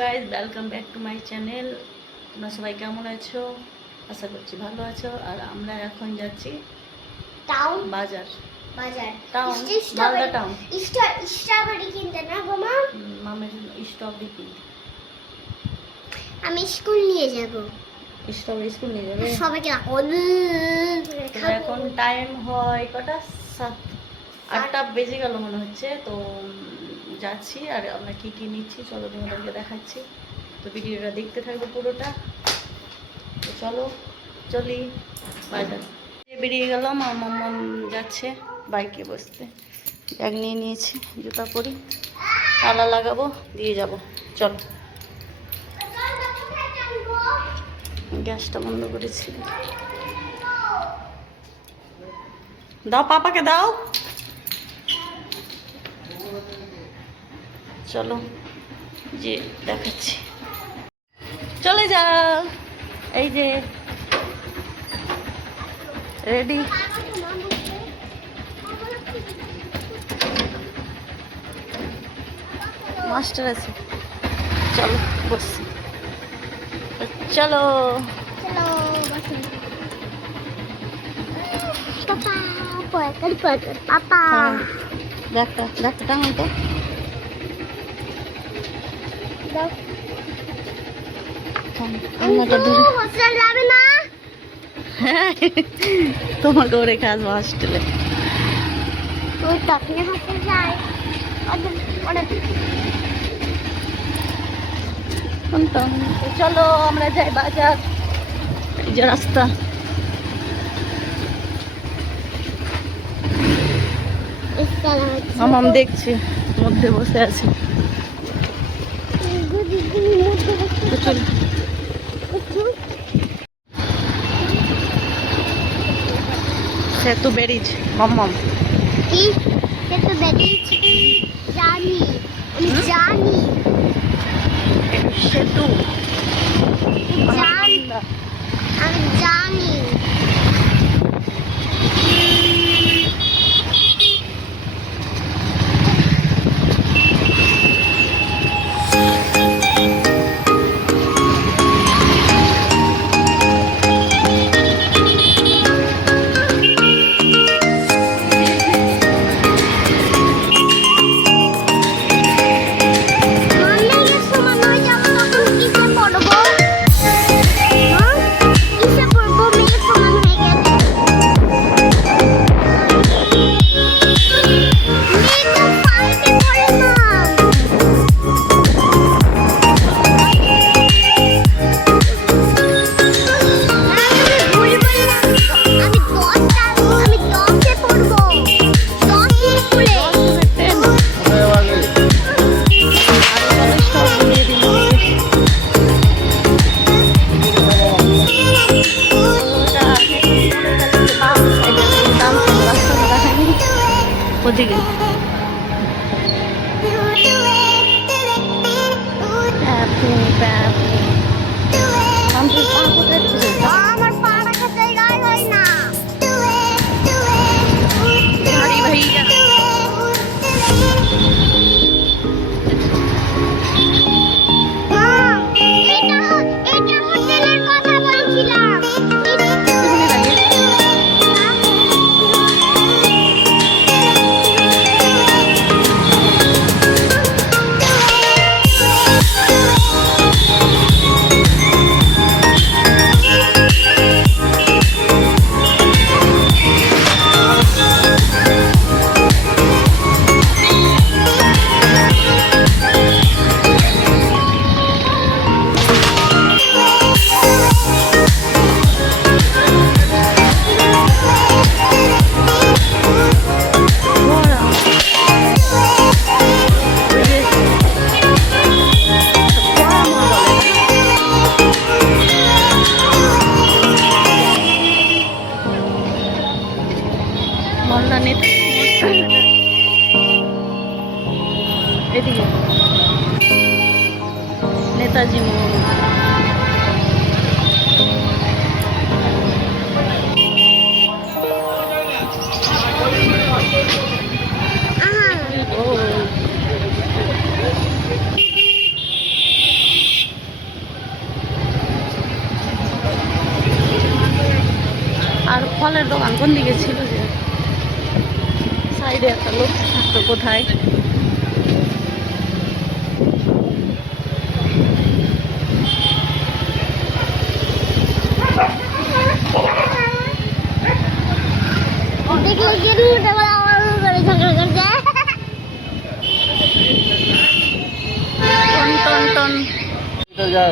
Guys, welcome back to my channel. তোমরা সবাই কেমন আছো? আশা করছি ভালো আছো। আর আমরা এখন যাচ্ছি টাউন বাজার। Town Malda town. স্ট্রবেরি কিনতে না গো মা? মামের জন্য স্ট্রবেরি কিনতে। আমি স্কুল নিয়ে যাব। স্ট্রবেরি স্কুল নিয়ে যাবে? সবাইকে এখন টাইম হয় কটা? 8টা বেজে গেল মনে হচ্ছে। তো যাচ্ছি, আর আমরা কি কি নিচ্ছি চলো তোমাদেরকে দেখাচ্ছি। তো ভিডিওটা দেখতে থাকবে পুরোটা। তো চলো চলি বাজার। বেরিয়ে গেলাম, আমার মাম্মাম যাচ্ছে বাইকে বসতে। ব্যাগ নিয়ে নিয়েছি, জুতা পরি, তালা লাগাবো, দিয়ে যাব। চলো। গ্যাসটা বন্ধ করেছি। দাও, পাপাকে দাও। চলো যে দেখাচ্ছি, চলে যা। এই যে রেডি। মাস্টার আছে, চলো বসছি। চলো পাপা ব্যাগটা টাঙাই তো। যাবে না, তোমাকেও রেখে আসবো হস্টেলে। ওই তখন হাতে যায়। চলো আমরা যাই বাজার। এই যে রাস্তা। মামাম দেখছি, মধ্যে বসে আছে। সেতু ব্যারিজ। মাম্মাম কি সেতু ব্যারিজ? জানি, আমি জানি সেতু, আমি জানি। ওদিকে আমার পা রাখার জায়গায় হয় না। ভারী ভাইয়া। এটা হোটেলের কথা বলছিলাম। এদিকে নেতাজি মোড়। ফুচকার দোকান কোন দিকে ছিল যে সাইডে একটা লোক থাকতো কোথায়? দেখলে গেলু দেবো আমার করে ঝগড়া করছে। টন টন টন।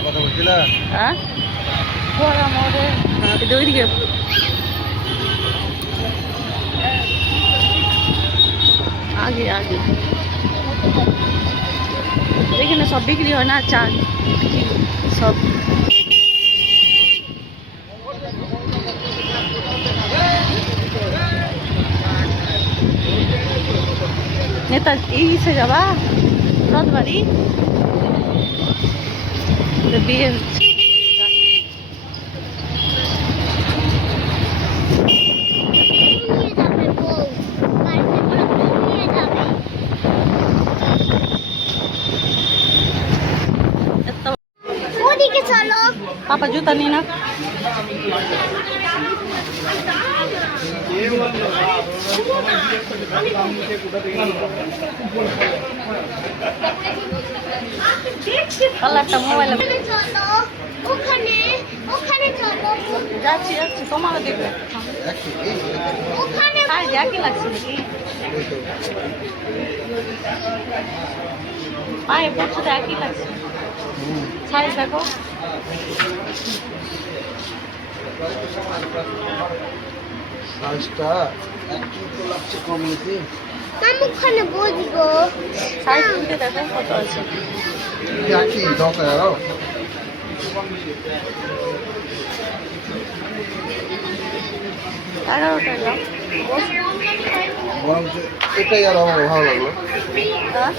কথা বলছিলা? হ্যাঁ ঘোড়া মোড়ে ওইদিকে আগে আগে এখানে সব বিক্রি হয় না, চা সব। নেতা ইসে যাবা রথবাড়ি বিয়ে হচ্ছে। নিয়ে যাবে বউ, গাড়িতে করে বউ নিয়ে যাবে। এত ওদিকে চলো। পাপা জুতা নিয়ে না। কালারটা মোবাইলে ওখানে চলো, ওখানে ওখানে চলো, যাচ্ছি যাচ্ছি তোমারও দেখবে ওখানে সাইজ একই লাগছে নাকি পায়ে পড়ছে তো একই লাগছে সাইজ দেখো সাইজটা একটু তো লাগছে কম হয়েছে। মামু ওখানে বসবো। সাইজ তুলতে দেখো কত আছে একই 10,000 11টা এলাম বরং এটাই আর আমার ভালো লাগলো। হ্যাঁ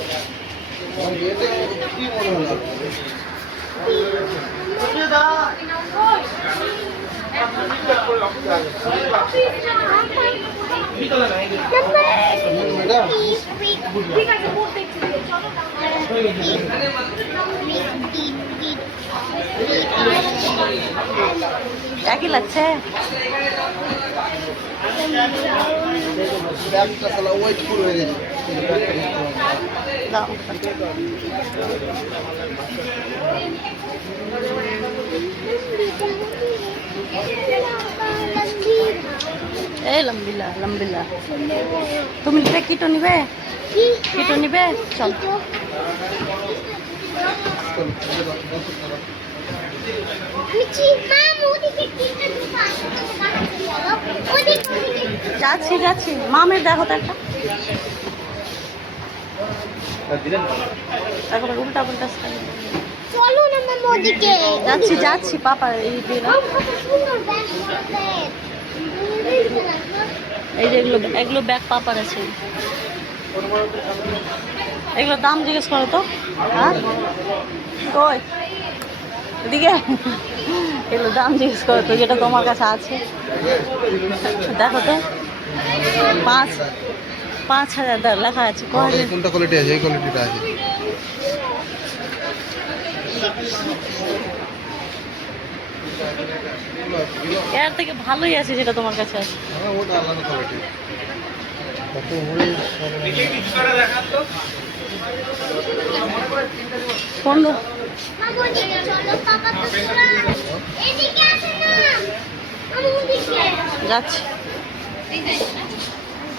বরং এটা কি মনে হলো? ম্যাডাম একই লাগছে ব্যাগটা সালা ওয়েট ফুল হয়ে গেছে। ব্যাগটা দেখতে হবে। দাও এই লম্বিলা লম্বিলা তুমি নিবে কিটো নিবে কিটো নিবে চল যাচ্ছি যাচ্ছি মামের দেখো তো একটা একবার উল্টা পাল্টা style। চলো না মামা ওদিকে। যাচ্ছি যাচ্ছি পাপা এই দিলা কত সুন্দর ব্যাগ করতে। এই যে এগুলো এগুলো ব্যাগ পাপার আছে এগুলোর দাম জিজ্ঞেস করো তো হ্যাঁ কই এদিকে এগুলোর দাম জিজ্ঞেস করো তো যেটা তোমার কাছে আছে দেখো তো 5,000 লেখা আছে কয় কোনটা কোয়ালিটি আছে? এই কোয়ালিটিটা আছে। এর থেকে ভালোই আছে যেটা তোমার কাছে আছে হ্যাঁ ওটা আলাদা কোয়ালিটি। কোনটা মামা ওদিকে চলো, পাপা তো পুরা এদিকে আসে না। মামা ওদিকে। যাচ্ছি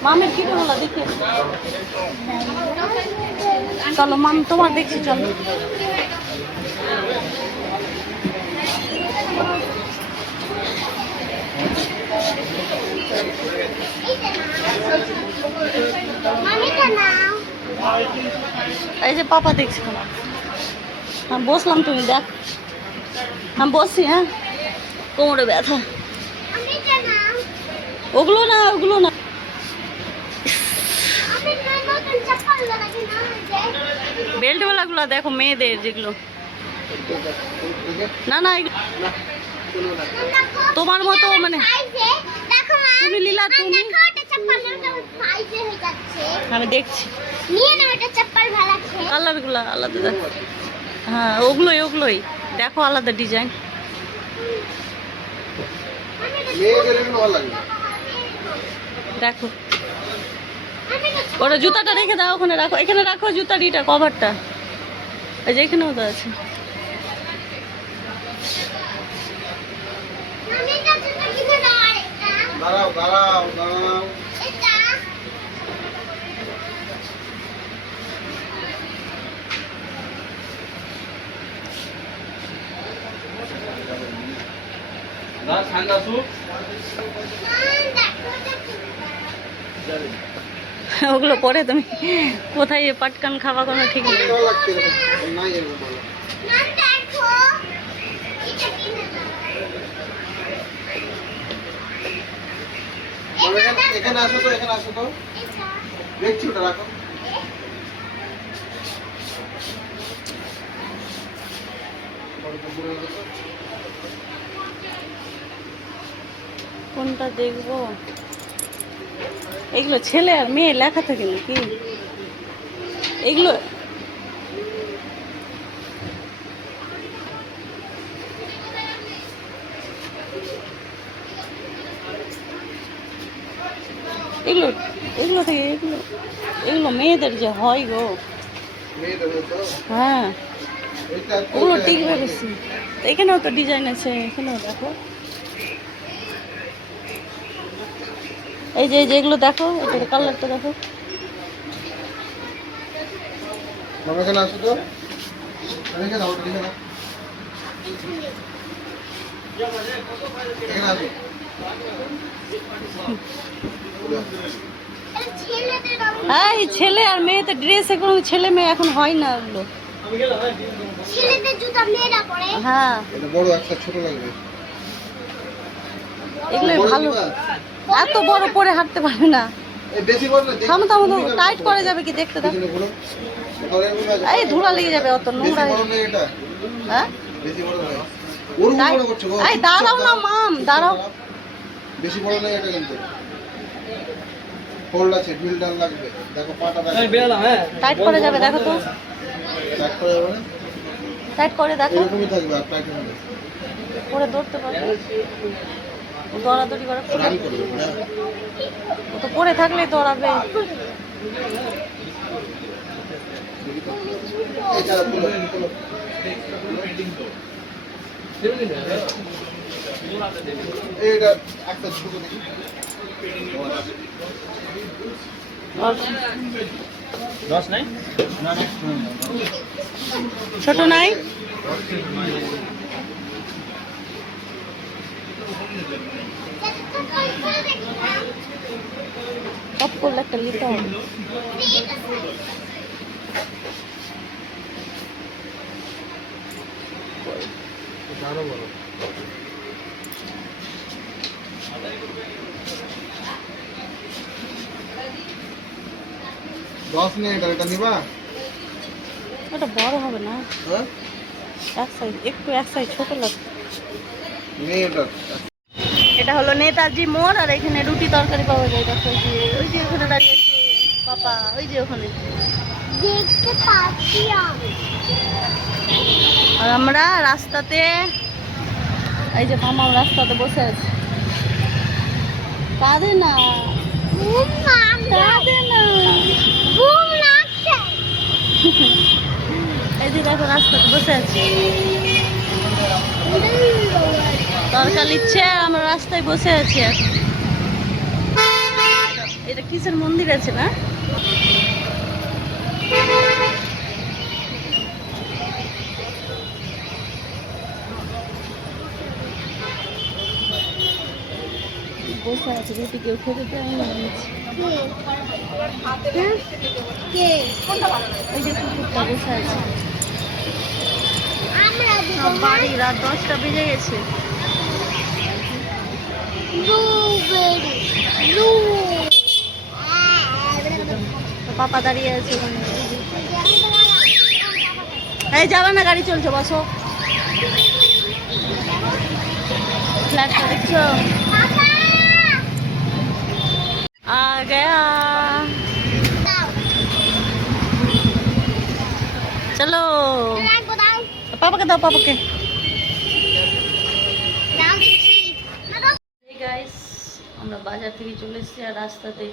মামের কি হলো দেখি চলো মাম তোমার দেখছি চলো মামিটা নাও। এই যে পাপা দেখছি তোমার আমি বসলাম তুমি দেখ আমি বসছি হ্যাঁ কোমরে ব্যথা মামিটা নাও। ওগুলো না ওগুলো না আমি নতুন চপ্পল লাগাই না যে। বেল্টওয়ালাগুলো দেখো মেয়েদের যেগুলো না না এগুলো তোমার মতো মানে সাইজে দেখো মা। তুমি লীলা, আর তুমি? দেখো এটা চপ্পলের সাইজে হয়ে যাচ্ছে। আমি দেখছি নিয়ে নাও এটা চপ্পল ভালো আছে। কালারগুলো আলাদা দেখো হ্যাঁ ওগুলোই ওগুলোই দেখো আলাদা ডিজাইন মেয়েদের এগুলো ভালো লাগে। রাখো ওটা, জুতাটা রেখে দাও ওখানে, রাখো এখানে রাখো জুতার ইটা কভারটা, এই যে এখানেও তো আছে। আমি কাছেটা কিনে দাও আরেকটা। দাঁড়াও দাঁড়াও দাঁড়াও। এটা ঠান্ডা সুপ ওগুলো পরে তুমি কোথায় পাটকান খাওয়া কোনো ঠিক নেই। ভালো লাগছে এরকম নাই এরকম ভালো। না দেখো এটা কিনে দাও। তবে এখানে আসো তো, এখানে আসো তো, এটা দেখছি ওটা রাখো। কোনটা দেখবো? এগুলো ছেলে আর মেয়ে লেখা থাকে নাকি এগুলো? এগুলো এগুলো থেকে এগুলো এগুলো মেয়েদের যে হয় গো। মেয়েদের হয়তো হ্যাঁ এটা ওগুলো টিকবে বেশি। এখানেও তো ডিজাইন আছে, এখানেও দেখো, এই যে এগুলো দেখো, এটার কালারটা দেখো। মামা এখানে আসো তো, রেখে দাও ওটা, রেখে দাও এখানে আসো। এটা ছেলেদের দাও। হ্যাঁ এই ছেলে আর মেয়েতে ড্রেস, এখন ছেলে মেয়ে এখন হয় না ওগুলো। ছেলেদের জুতা মেয়েরা পরে। হ্যাঁ এটা বড় একটা ছোট লাগবে। এগুলো বড় ভালো, নিবা? এত বড় পরে হাঁটতে পারবে না। এই বেশি বড় না, থামো থামো থামো, টাইট করে যাবে কি দেখতে দাও। পিছনে ঘোরো। তাহলে এরকম আছে। এই ধুলা লেগে যাবে, অত বেশি নোংরা। বড় নেই এটা, হ্যাঁ বেশি বড় নয়। ওর টাইট- বড় করছো গো। এই দাঁড়াও না মাম, দাঁড়াও। বেশি বড় নেই এটা কিন্তু। ফোল্ড আছে, বিল্ডার লাগবে। দেখো পাটা দেখো। টাইট করে যাবে দেখো তো, টাইট করে যাবে না? টাইট করে দেখো, এরকমই থাকবে আর টাইট হবে। পরে দৌড়তে পারবে। ও দৌড়াদৌড়ি করে, রান করবে না। ও তো পরে থাকলেই দৌড়াবে। এই চালা খুলো, খুলো। এইটা একটা ছোট দেখি। ছোট নাই? টপ করলে একটা নিতে হবে। আরো বড়। দশ নেই এটা নিবা? ওটা বড় হবে না, হ্যাঁ এক সাইজ, একটু এক সাইজ ছোট লাগবে। নেই এটা। এটা হলো নেতাজি মোড়, আর এখানে রুটি তরকারি পাওয়া যায়। দেখো ওই যে ওখানে দাঁড়িয়েছে পাপা, ওই যে ওখানে। দেখতে পাচ্ছি আমি। আর আমরা রাস্তাতে, এই যে মামা রাস্তাতে বসে আছে। কাঁদে না, ঘুম লাগছে। কাঁদে না। ঘুম লাগছে। এই যে দেখো রাস্তাতে বসে আছে, তরকারি নিচ্ছে, আর আমরা রাস্তায় বসে আছি এখন। এটা কিসের মন্দির আছে না? বসে আছে, রুটি কেউ খেতে চায় না। কে? ওই যে কুকুরটা বসে আছে। আমরা সব বাড়ি, রাত 10টা বেজে গেছে। ব্লুবেরি। ব্লু। তো পাপা দাঁড়িয়ে আছে ওখানে। এই যাবে না, গাড়ি চলছে, বসো। ফ্ল্যাটটা দেখছো? आ गया। चलो पापा के दो, पापा के। Hey guys, আমরা বাজার থেকে চলে এসেছি আর রাস্তাতে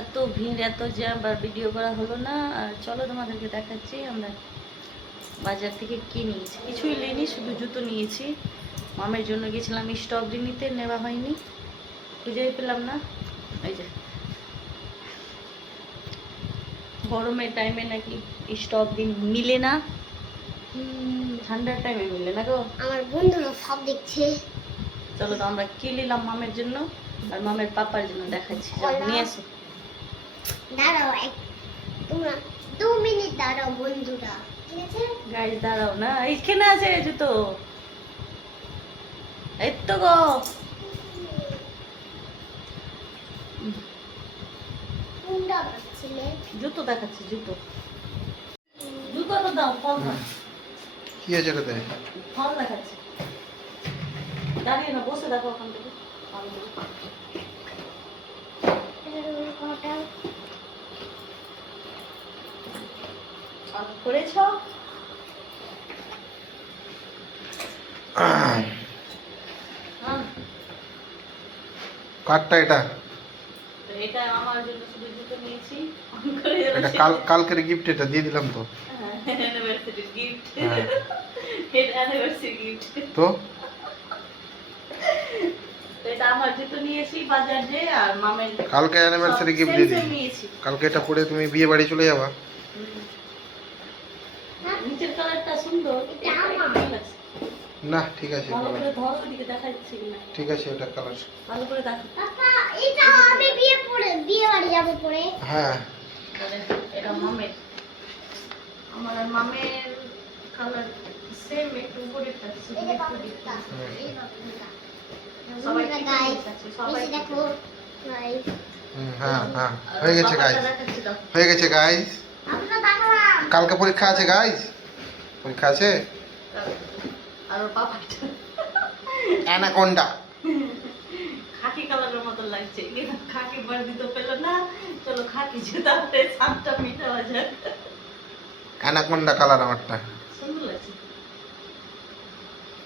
এত ভিড় এত জ্যাম আর ভিডিও করা হলো না। আর চলো তোমাদেরকে দেখাচ্ছি আমরা বাজার থেকে কি নিয়েছি। কিছুই নিইনি, শুধু জুতো নিয়েছি। মামের জন্য গেছিলাম স্ট্রবেরি নিতে, নেওয়া হয়নি, খুঁজেই পেলাম না। এই যে গরমের টাইমে নাকি স্ট্রবেরি মিলে না, ঠান্ডার টাইমে মিলে না গো। আমার বন্ধুরা সব দেখছে। চলো তো আমরা কি নিলাম মামের জন্য আর মামের পাপার জন্য দেখাচ্ছি। যাও, নিয়ে এসো। দাঁড়াও তোমরা 2 মিনিট দাঁড়াও বন্ধুরা, ঠিক আছে? গাইজ দাঁড়াও না, এইখানে আছে জুতো, এই তো গো। কোনটা বাচ্ছিলে? জুতো দেখাচ্ছি, জুতো জুতো তো দাও, ফল দাও। কি আছে এটাতে? ফল দেখাচ্ছি, দাঁড়িয়ে না, বসে দেখো ওখান থেকে। কটা করেছ কাঠটা এটা? তো এটা আমার জন্য শুধু জুতো নিয়েছি। অন করে এটা কালকের গিফট, এটা দিয়ে দিলাম তো। অ্যানিভার্সারি গিফট, হ্যাঁ। এটা অ্যানিভার্সারি গিফট। তো এটা আমার জুতো নিয়েছি বাজারে আর মামের কালকে অ্যানিভার্সারি গিফট সেম দিয়ে সেম দিই। নিয়েছি। কালকে এটা পরে তুমি বিয়ে বাড়ি চলে যাবা। নিচের কালারটা সুন্দর, এটা আমার। ভালো লাগছে। না ঠিক আছে, ভালো কালার করে ধরো, ওদিকে দেখাচ্ছি কিনা, ঠিক আছে, এটা কালার। ভালো করে দেখো। পাপা এটা আমি বিয়ে বাড়ি যাব পরে। হ্যাঁ তাহলে এটা মামের, আমার আর মামের কালার সেম, একটু উপরেরটা শুধু এই যে একটু পাপা different। এই বাবা সবাই বন্ধুরা কি গাইস দেখাচ্ছে? সবাই এই দেখো গাইস হ্যাঁ হ্যাঁ, আর হয়ে গেছে পাপারটা গাইস, দেখাচ্ছি দাও। হয়ে গেছে গাইস। আমরা দেখালাম। কালকে পরীক্ষা আছে গাইস, পরীক্ষা আছে। আর ওর পাপারটা অ্যানাকোন্ডা। খাকি কালারের মতো লাগছে, কিন্তু খাকি বর্দি তো পেলো না। চলো খাকি জুতা পরে সাতটা মিঠা বাজার, অ্যানাকোন্ডা কালার আমারটা। সুন্দর লাগছে।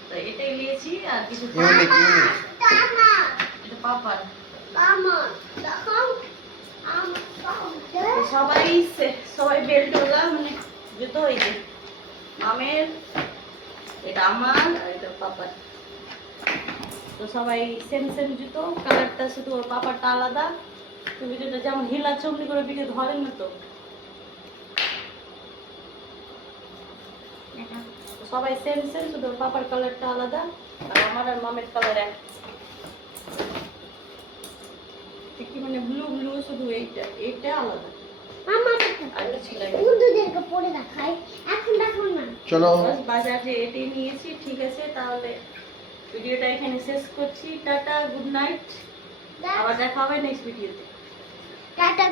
তো এটাই নিয়েছি আর কিছু ইউনিক ইউনিক। টানা এটা পাপার। মামা দেখাও আমার তো সবাই বেল্ট ওলা মানে জুতো, এই যে মামের, এটা আমার আর এটা পাপার। তো সবাই সেম সেম জুতো, কালারটা শুধু ওর পাপারটা আলাদা। তুমি যেটা যেমন হিলা চমড়ি করে পিঠে ধরেন না তো। তো সবাই সেম সেম, শুধু ওর পাপার কালারটা আলাদা আর আমার আর মামের কালার এক। কি মানে ব্লু ব্লু, শুধু এইটা আলাদা মামা আর কিছু লাগে। বন্ধুদেরকে পরে দেখাই, এখন দেখো না। চলো বাস বাজারে এটাই নিয়েছি। ঠিক আছে, তাহলে ভিডিওটা এখানে শেষ করছি। টাটা, গুড নাইট, আবার দেখা হবে নেক্সট ভিডিওতে। টাটা।